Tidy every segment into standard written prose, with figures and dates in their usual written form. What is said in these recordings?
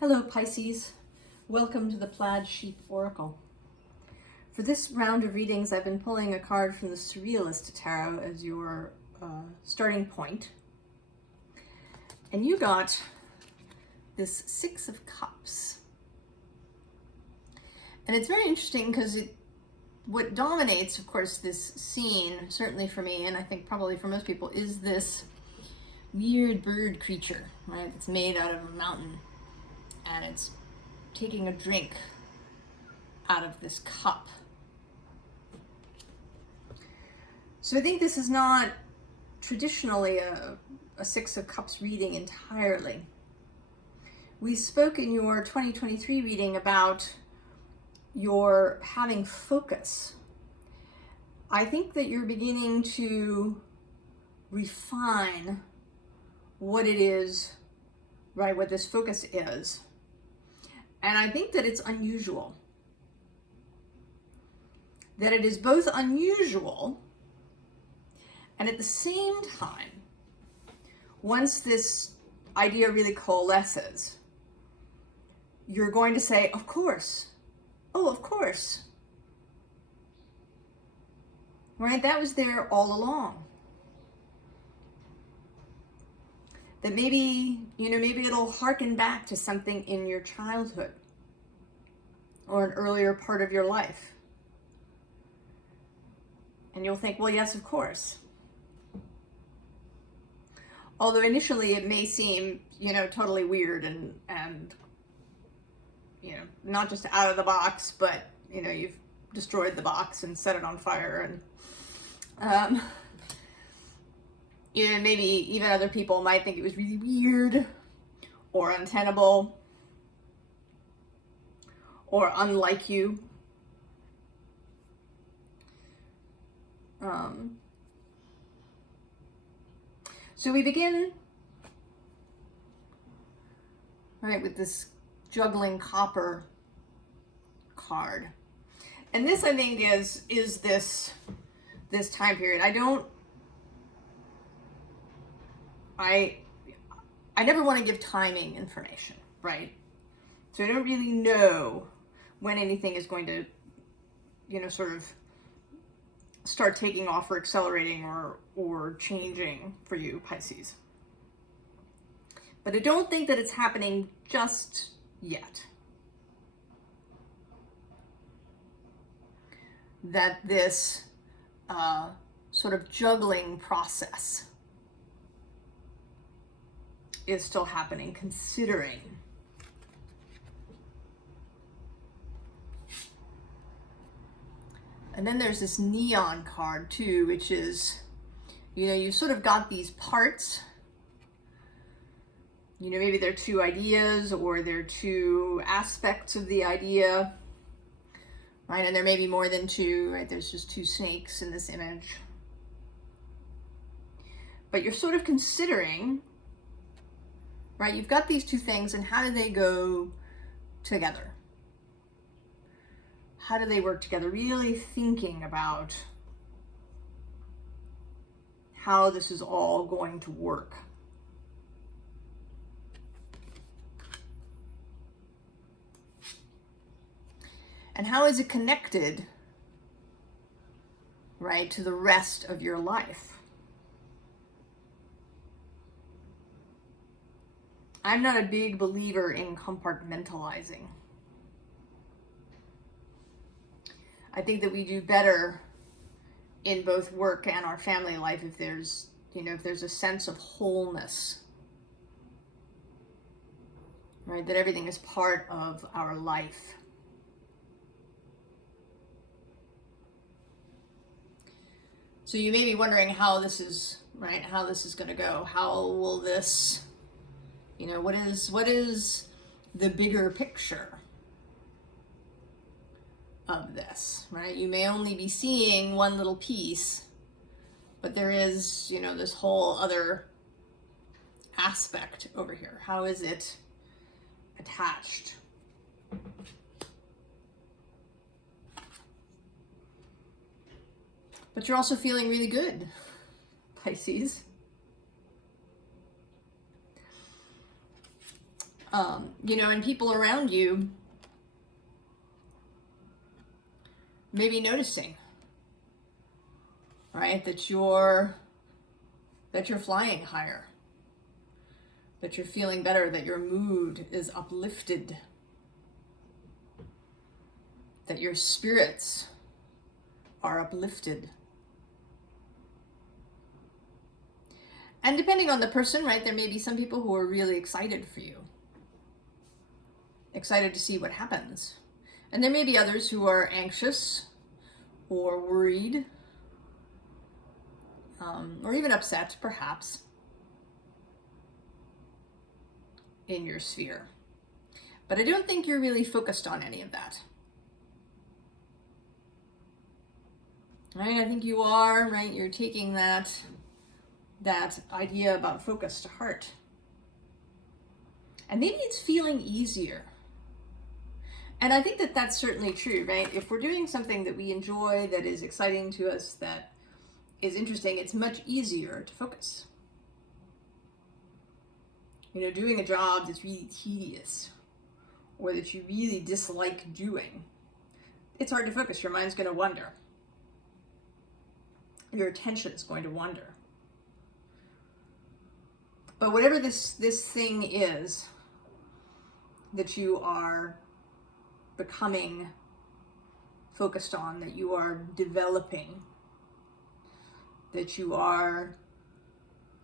Hello Pisces, welcome to the Plaid Sheep Oracle. For this round of readings, I've been pulling a card from the Surrealist Tarot as your starting point. And you got this Six of Cups. And it's very interesting because what dominates, of course, this scene, certainly for me, and I think probably for most people, is this weird bird creature, right? It's made out of a mountain. And it's taking a drink out of this cup. So I think this is not traditionally a Six of Cups reading entirely. We spoke in your 2023 reading about your having focus. I think that you're beginning to refine what it is, right, what this focus is. And I think that it's unusual. That it is both unusual and at the same time, once this idea really coalesces, you're going to say, of course. Oh, of course. Right? That was there all along. That maybe, maybe it'll harken back to something in your childhood or an earlier part of your life. And you'll think, well, yes, of course. Although initially it may seem, totally weird and not just out of the box, but, you've destroyed the box and set it on fire and, maybe even other people might think it was really weird or untenable or unlike you. So we begin, right, with this juggling copper card. And this, I think, is this time period. I never want to give timing information, right? So I don't really know when anything is going to, sort of start taking off or accelerating or changing for you, Pisces. But I don't think that it's happening just yet. That this sort of juggling process is still happening, considering and then there's this neon card too, which is, you've sort of got these parts, maybe they're two ideas or they're two aspects of the idea, right? And there may be more than two, right? There's just two snakes in this image, but you're sort of considering, right? You've got these two things, and how do they go together? How do they work together? Really thinking about how this is all going to work. And how is it connected, right, to the rest of your life? I'm not a big believer in compartmentalizing. I think that we do better in both work and our family life if there's, if there's a sense of wholeness, right? That everything is part of our life. So you may be wondering how this is, right? How this is going to go. How will this, what is the bigger picture of this, right? You may only be seeing one little piece, but there is, this whole other aspect over here. How is it attached? But you're also feeling really good, Pisces. You know, and people around you may be noticing, right, that you're flying higher, that you're feeling better, that your mood is uplifted, that your spirits are uplifted. And depending on the person, right, there may be some people who are really excited for you, excited to see what happens. And there may be others who are anxious or worried, or even upset, perhaps, in your sphere. But I don't think you're really focused on any of that. Right? I think you are, right? You're taking that idea about focus to heart. And maybe it's feeling easier. And I think that that's certainly true, right? If we're doing something that we enjoy, that is exciting to us, that is interesting, it's much easier to focus. You know, doing a job that's really tedious or that you really dislike doing, it's hard to focus. Your mind's going to wander. Your attention is going to wander. But whatever this thing is that you are becoming focused on, that you are developing, that you are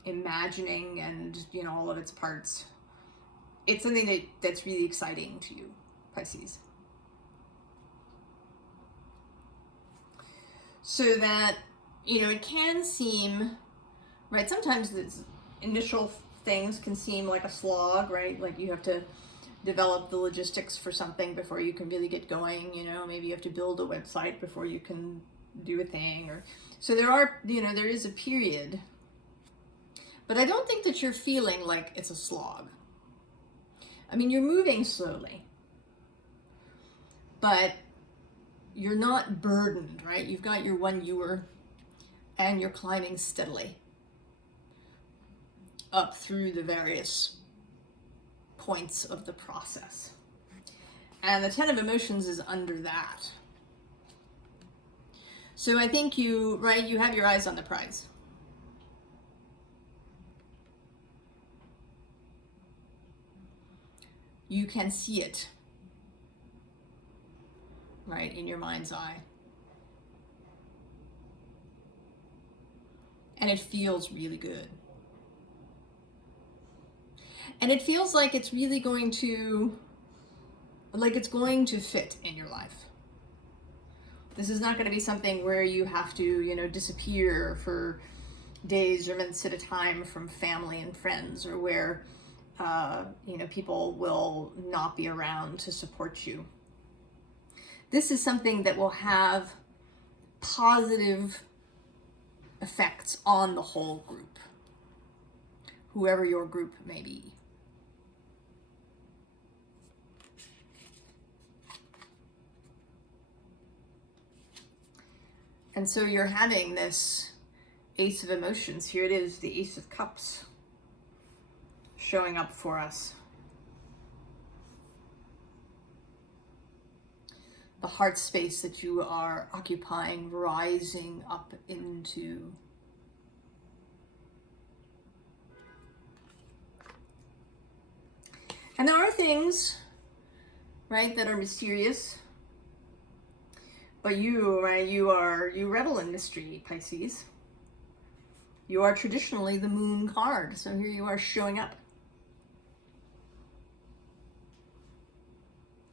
imagining, and you know, all of its parts, it's something that's really exciting to you, Pisces. So that, you know, it can seem, right, sometimes this initial things can seem like a slog, right? Like you have to develop the logistics for something before you can really get going, you know, maybe you have to build a website before you can do a thing, or so there are, you know, there is a period. But I don't think that you're feeling like it's a slog. I mean, you're moving slowly, but you're not burdened, right? You've got your one ewer and you're climbing steadily up through the various points of the process. And the 10 of emotions is under that. So I think you, right, you have your eyes on the prize. You can see it, right, in your mind's eye. And it feels really good. And it feels like it's really going to, like it's going to fit in your life. This is not going to be something where you have to, you know, disappear for days or months at a time from family and friends, or where, you know, people will not be around to support you. This is something that will have positive effects on the whole group, whoever your group may be. And so you're having this Ace of Emotions. Here it is, the Ace of Cups, showing up for us. The heart space that you are occupying, rising up into. And there are things, right, that are mysterious. But you, right, you revel in mystery, Pisces. You are traditionally the moon card, so here you are showing up.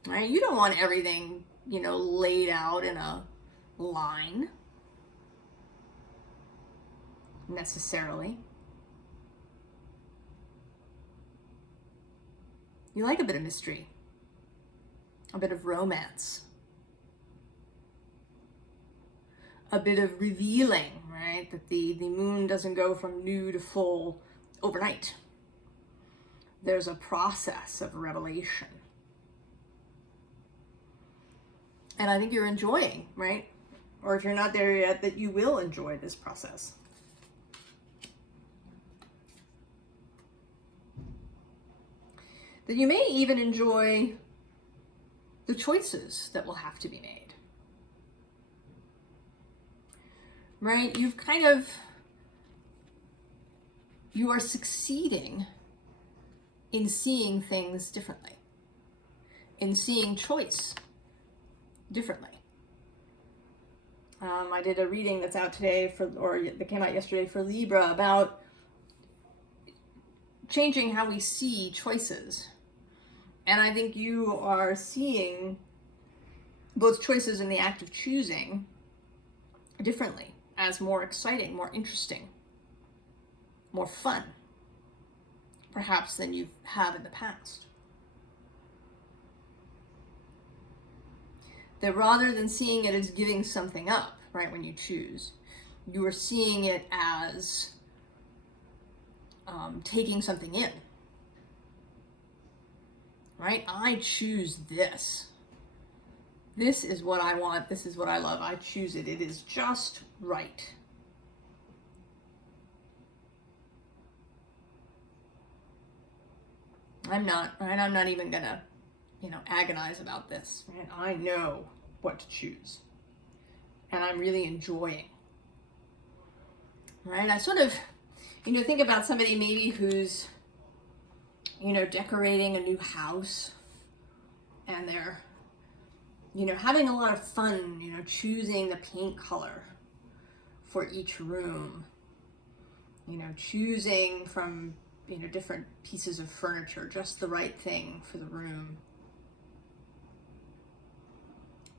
Right? You don't want everything, you know, laid out in a line, necessarily. You like a bit of mystery, a bit of romance, a bit of revealing, right? That the moon doesn't go from new to full overnight. There's a process of revelation. And I think you're enjoying, right? Or if you're not there yet, that you will enjoy this process. that you may even enjoy the choices that will have to be made. Right? You are succeeding in seeing things differently, in seeing choice differently. I did a reading that's out today or that came out yesterday for Libra about changing how we see choices. And I think you are seeing both choices in the act of choosing differently, as more exciting, more interesting, more fun, perhaps, than you have in the past. That rather than seeing it as giving something up, right, when you choose, you are seeing it as taking something in. Right? I choose this. This is what I want. This is what I love. I choose it. It is just right. I'm not even gonna, agonize about this. Right? I know what to choose. And I'm really enjoying. Right? I sort of, think about somebody maybe who's, decorating a new house, and they're, having a lot of fun, choosing the paint color for each room, choosing from, different pieces of furniture, just the right thing for the room.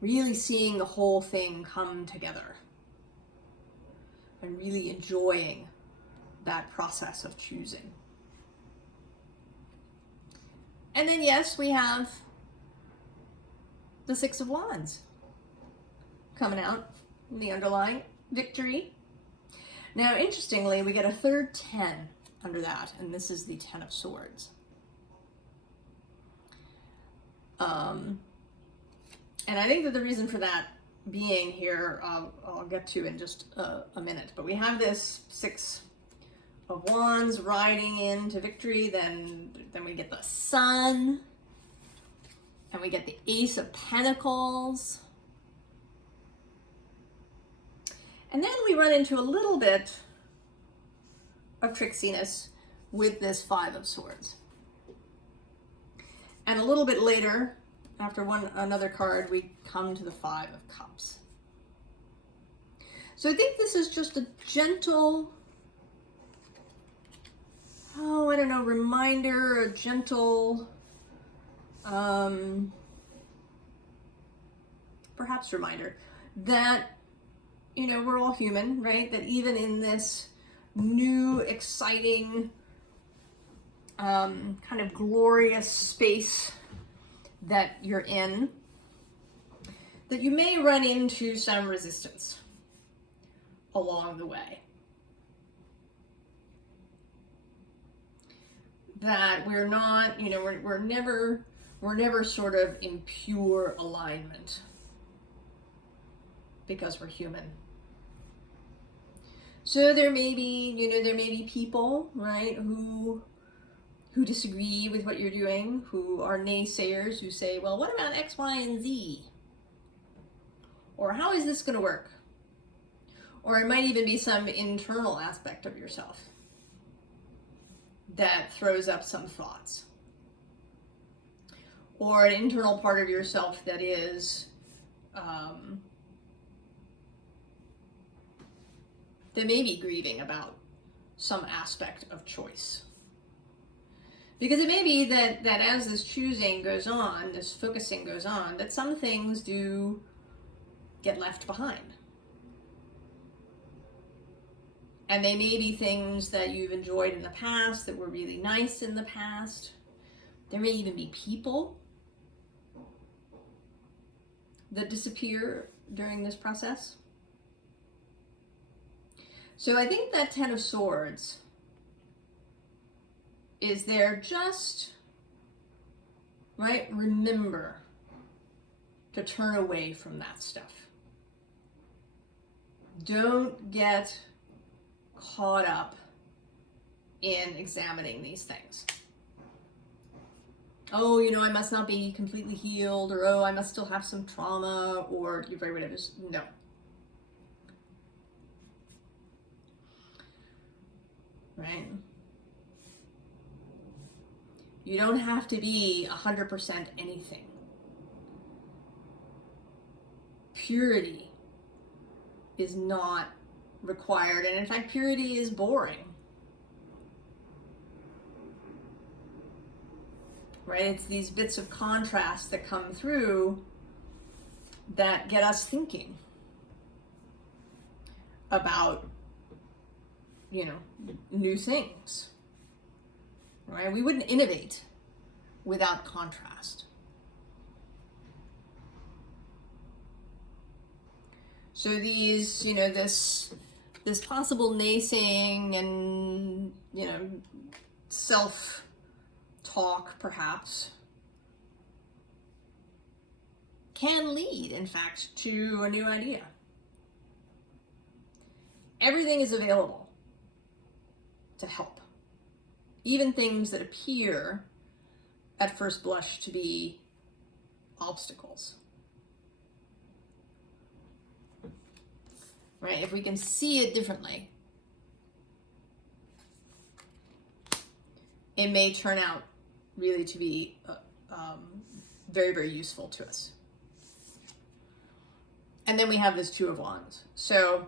Really seeing the whole thing come together and really enjoying that process of choosing. And then, yes, we have the Six of Wands coming out in the underlying victory. Now, interestingly, we get a third 10 under that, and this is the 10 of Swords. And I think that the reason for that being here, I'll get to in just a minute. But we have this Six of Wands riding into victory, then we get the Sun, and we get the Ace of Pentacles. And then we run into a little bit of tricksiness with this Five of Swords. And a little bit later, after another card, we come to the Five of Cups. So I think this is just a gentle, reminder, a gentle, perhaps reminder that, we're all human, right? That even in this new, exciting, kind of glorious space that you're in, that you may run into some resistance along the way. That we're not, we're never sort of in pure alignment because we're human. So there may be people, right, who disagree with what you're doing, who are naysayers, who say, well, what about X, Y, and Z? Or how is this going to work? Or it might even be some internal aspect of yourself that throws up some thoughts. Or an internal part of yourself that is, that may be grieving about some aspect of choice. Because it may be that as this choosing goes on, this focusing goes on, that some things do get left behind. And they may be things that you've enjoyed in the past, that were really nice in the past. There may even be people that disappear during this process. So I think that Ten of Swords is there just, right? Remember to turn away from that stuff. Don't get caught up in examining these things. oh, you know, I must not be completely healed, or oh, I must still have some trauma, or whatever. No. Right? You don't have to be 100% anything. Purity is not required, and in fact, purity is boring. Right? It's these bits of contrast that come through that get us thinking about, you know, new things. Right? We wouldn't innovate without contrast. So these, you know, this possible naysaying and, you know, self-talk perhaps can lead, in fact, to a new idea. Everything is available to help. Even things that appear at first blush to be obstacles. Right? If we can see it differently, it may turn out really to be very, very useful to us. And then we have this Two of Wands. So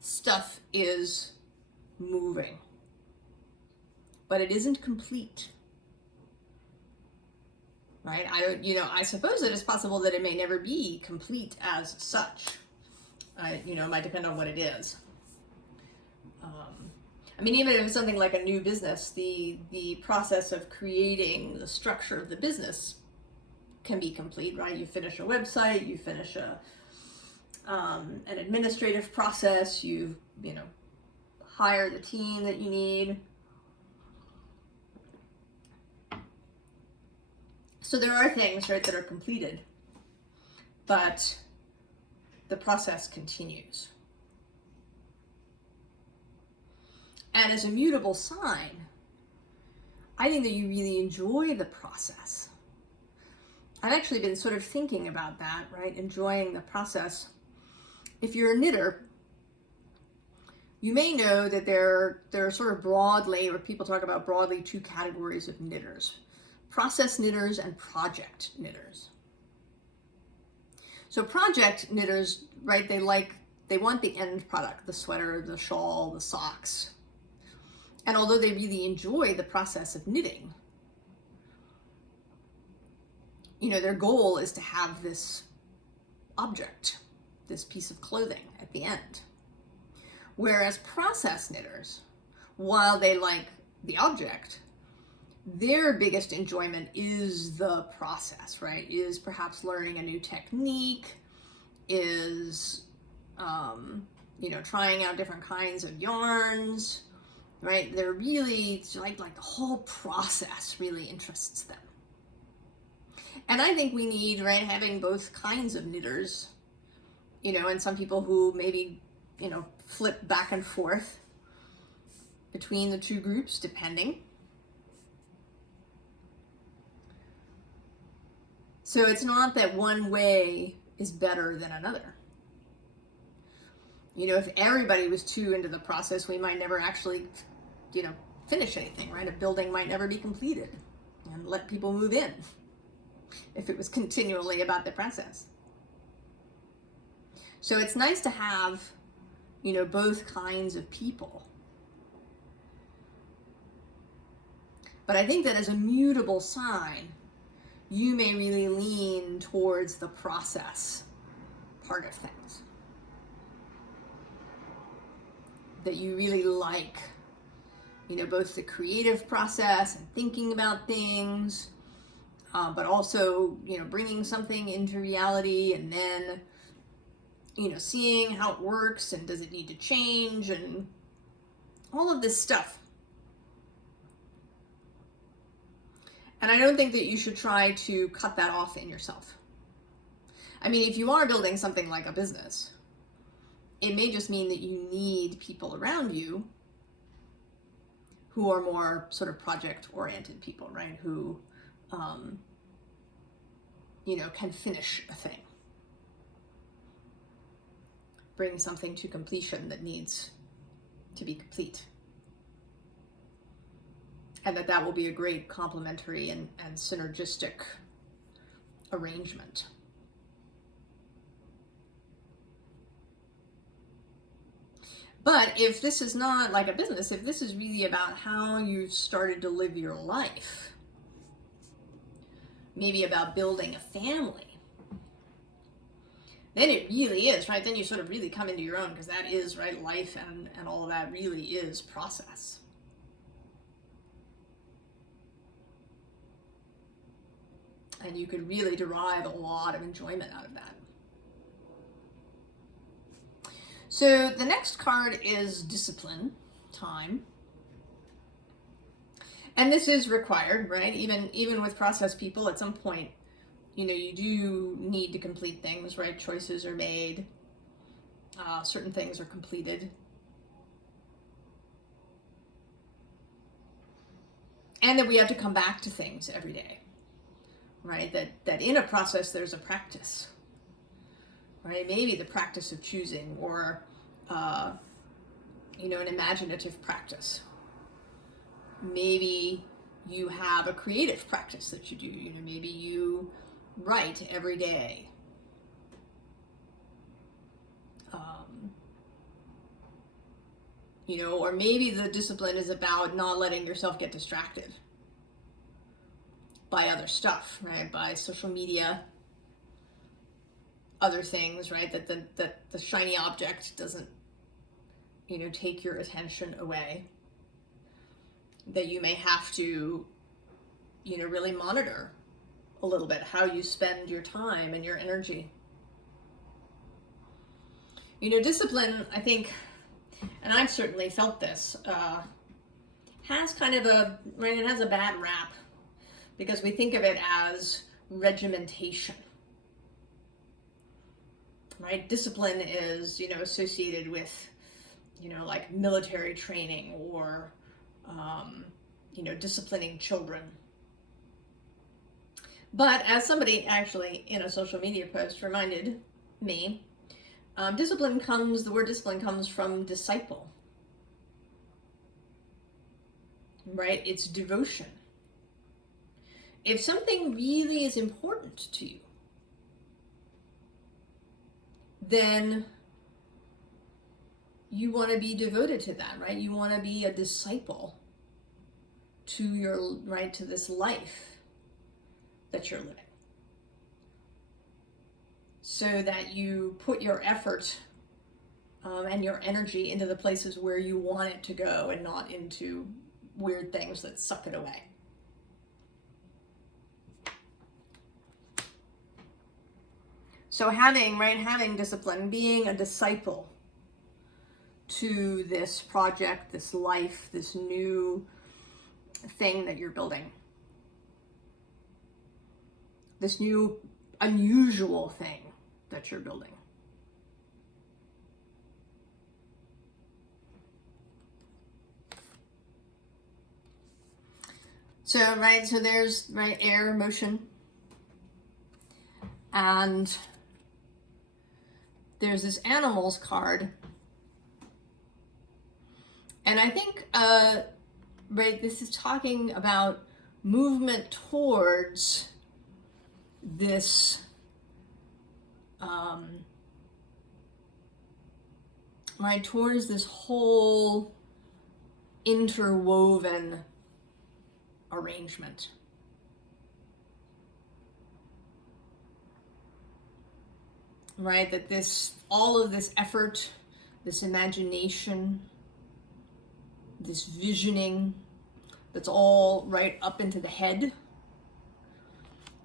stuff is moving, but it isn't complete. Right? I suppose that it's possible that it may never be complete as such. It might depend on what it is. I mean, even if it's something like a new business, the process of creating the structure of the business can be complete, right? You finish a website, you finish an administrative process, you hire the team that you need. So there are things, right, that are completed, but the process continues. And as a mutable sign, I think that you really enjoy the process. I've actually been sort of thinking about that, right? Enjoying the process. If you're a knitter, you may know that there are sort of broadly, or people talk about broadly, two categories of knitters. Process knitters and project knitters. So project knitters, right, they want the end product, the sweater, the shawl, the socks. And although they really enjoy the process of knitting, their goal is to have this object, this piece of clothing at the end. Whereas process knitters, while they like the object, their biggest enjoyment is the process, right? Is perhaps learning a new technique, is, trying out different kinds of yarns, right? They're really like the whole process really interests them. And I think we need, right, having both kinds of knitters, and some people who maybe, flip back and forth between the two groups, depending. So it's not that one way is better than another. If everybody was too into the process, we might never actually, finish anything, right? A building might never be completed and let people move in if it was continually about the process. So it's nice to have, both kinds of people. But I think that as a mutable sign, you may really lean towards the process part of things. That you really like, both the creative process and thinking about things, but also, bringing something into reality and then, seeing how it works and does it need to change and all of this stuff. And I don't think that you should try to cut that off in yourself. I mean, if you are building something like a business, it may just mean that you need people around you who are more sort of project-oriented people, right? Who, you know, can finish a thing. Bring something to completion that needs to be complete. And that will be a great complementary and synergistic arrangement. But if this is not like a business, if this is really about how you've started to live your life, maybe about building a family, then it really is, right? Then you sort of really come into your own, because that is, right, life and all of that really is process. And you could really derive a lot of enjoyment out of that. So the next card is discipline time. And this is required, right? Even with process people, at some point, you know, you do need to complete things, right? Choices are made. Certain things are completed. And that we have to come back to things every day, right? That in a process, there's a practice. Right? Maybe the practice of choosing, or, you know, an imaginative practice. Maybe you have a creative practice that you do. You know, maybe you write every day. You know, or maybe the discipline is about not letting yourself get distracted by other stuff, right? By social media, other things, right? That the shiny object doesn't, you know, take your attention away. That you may have to, you know, really monitor a little bit how you spend your time and your energy. You know, discipline, I think, and I've certainly felt this, has kind of a, right, it has a bad rap, because we think of it as regimentation. Right? Discipline is, you know, associated with, you know, like military training, or, you know, disciplining children. But as somebody actually in a social media post reminded me, the word discipline comes from disciple. Right? It's devotion. If something really is important to you, then you want to be devoted to that, right? You want to be a disciple to your, right, to this life that you're living. So that you put your effort and your energy into the places where you want it to go, and not into weird things that suck it away. So having discipline, being a disciple to this project, this life, this new thing that you're building, this new unusual thing that you're building. So, right, so there's, right, air, motion, and there's this animals card. And I think, right, this is talking about movement towards this, right, towards this whole interwoven arrangement. Right, that all of this effort, this imagination, this visioning, that's all right up into the head,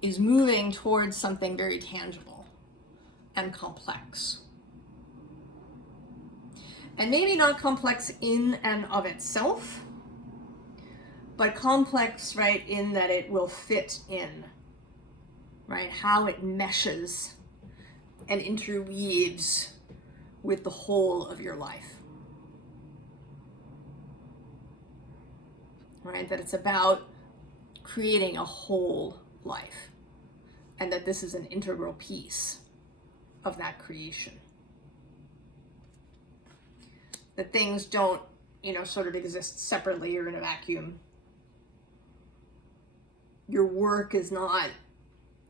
is moving towards something very tangible and complex. And maybe not complex in and of itself, but complex, right, in that it will fit in, right, how it meshes and interweaves with the whole of your life. right? That it's about creating a whole life, and that this is an integral piece of that creation. That things don't, you know, sort of exist separately or in a vacuum. Your work is not,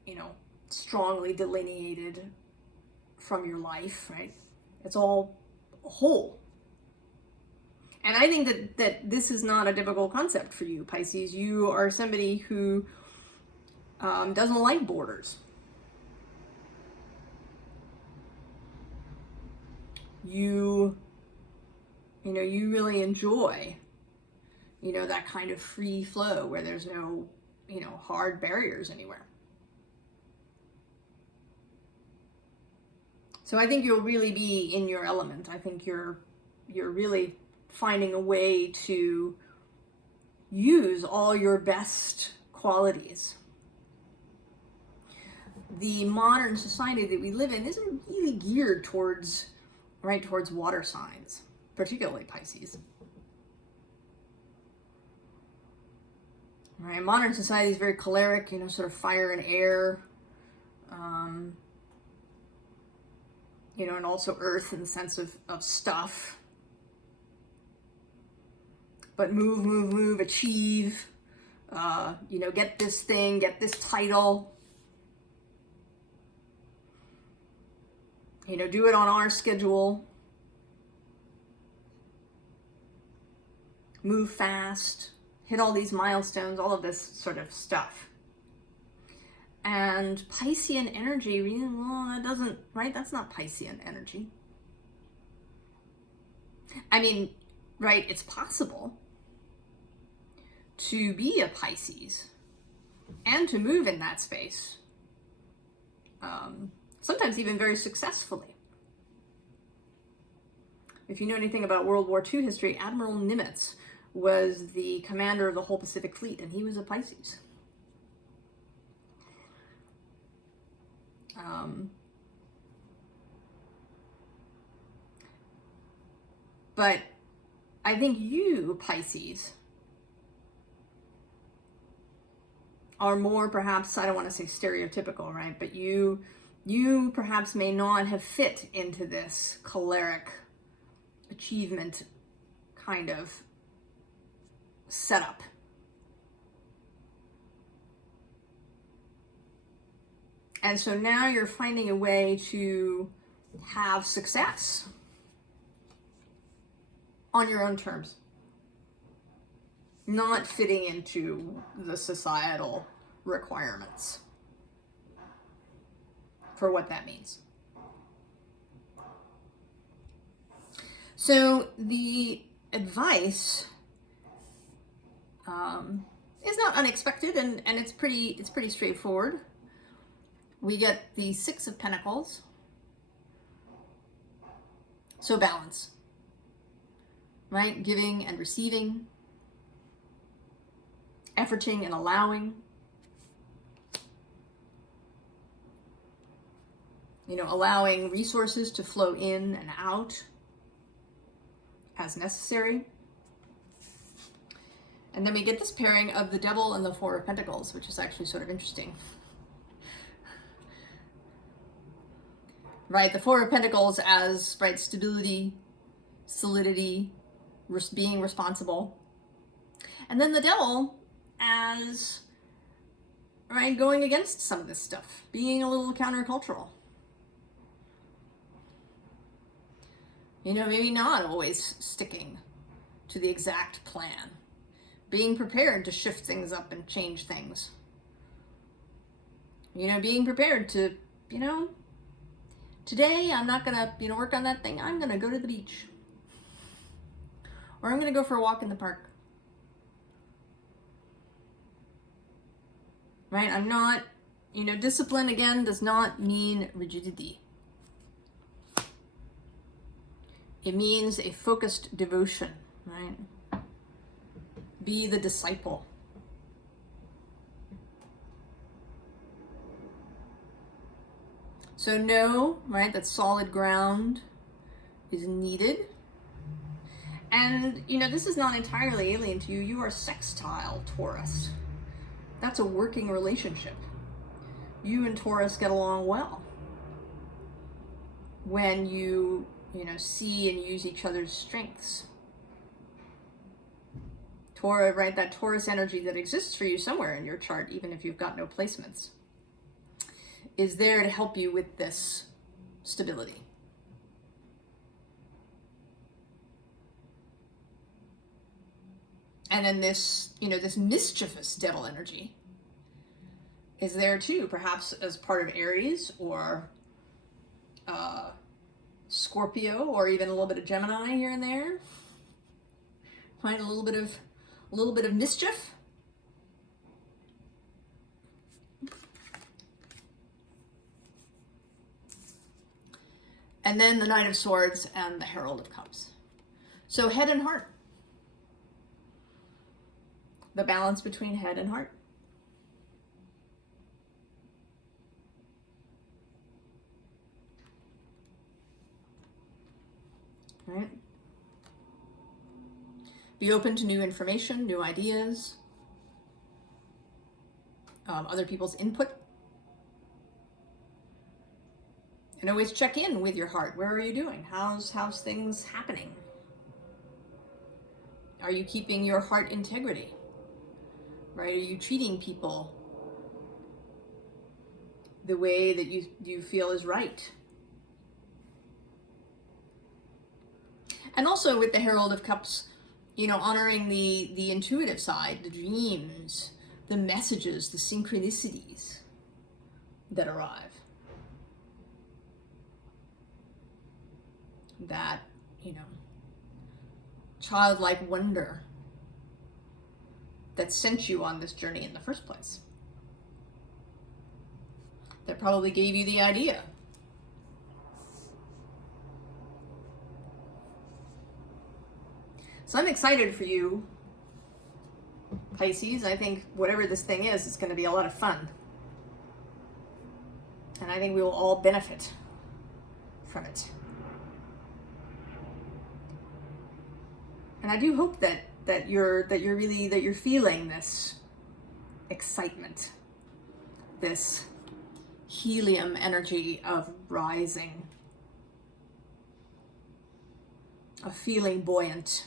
you know, strongly delineated from your life, right? It's all a whole. And I think that this is not a difficult concept for you, Pisces. You are somebody who doesn't like borders. You know, you really enjoy, you know, that kind of free flow where there's no, you know, hard barriers anywhere. So I think you'll really be in your element. I think you're really finding a way to use all your best qualities. The modern society that we live in isn't really geared towards, right, towards water signs, particularly Pisces. Right, modern society is very choleric, you know, sort of fire and air, you know, and also earth in the sense of stuff. But move, achieve, you know, get this thing, get this title. You know, do it on our schedule. Move fast, hit all these milestones, all of this sort of stuff. And Piscean energy, well, that doesn't, right? That's not Piscean energy. I mean, right, it's possible to be a Pisces and to move in that space, sometimes even very successfully. If you know anything about World War II history, Admiral Nimitz was the commander of the whole Pacific Fleet, and he was a Pisces. But I think you, Pisces, are more perhaps, I don't want to say stereotypical, right? But you perhaps may not have fit into this choleric achievement kind of setup. And so now you're finding a way to have success on your own terms, not fitting into the societal requirements for what that means. So the advice is not unexpected, and it's pretty straightforward. We get the Six of Pentacles. So balance, right? Giving and receiving, efforting and allowing, you know, allowing resources to flow in and out as necessary. And then we get this pairing of the Devil and the Four of Pentacles, which is actually sort of interesting. Right, the Four of Pentacles as, right, stability, solidity, being responsible. And then the Devil as, right, going against some of this stuff, being a little countercultural. You know, maybe not always sticking to the exact plan. Being prepared to shift things up and change things. You know, being prepared to, you know, today I'm not gonna, you know, work on that thing. I'm gonna go to the beach. Or I'm gonna go for a walk in the park. Right? I'm not, you know, discipline again does not mean rigidity. It means a focused devotion, right? Be the disciple. So know, right, that solid ground is needed. And, you know, this is not entirely alien to you. You are sextile Taurus. That's a working relationship. You and Taurus get along well when you know, see and use each other's strengths. Taurus, right? That Taurus energy that exists for you somewhere in your chart, even if you've got no placements, is there to help you with this stability. And then this, you know, this mischievous devil energy is there too, perhaps as part of Aries or Scorpio, or even a little bit of Gemini here and there. Find a little bit of mischief. And then the Knight of Swords and the Herald of Cups. So head and heart. The balance between head and heart. Right? Be open to new information, new ideas, other people's input. And always check in with your heart. Where are you doing? How's things happening? Are you keeping your heart integrity? Right? Are you treating people the way that you feel is right? And also with the Herald of Cups, you know, honoring the intuitive side, the dreams, the messages, the synchronicities that arrive. That, you know, childlike wonder that sent you on this journey in the first place. That probably gave you the idea. So I'm excited for you, Pisces. I think whatever this thing is, it's going to be a lot of fun. And I think we will all benefit from it. And I do hope that you're feeling this excitement, this helium energy of rising, of feeling buoyant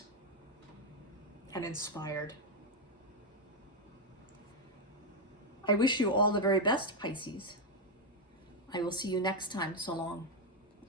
and inspired. I wish you all the very best, Pisces. I will see you next time. So long.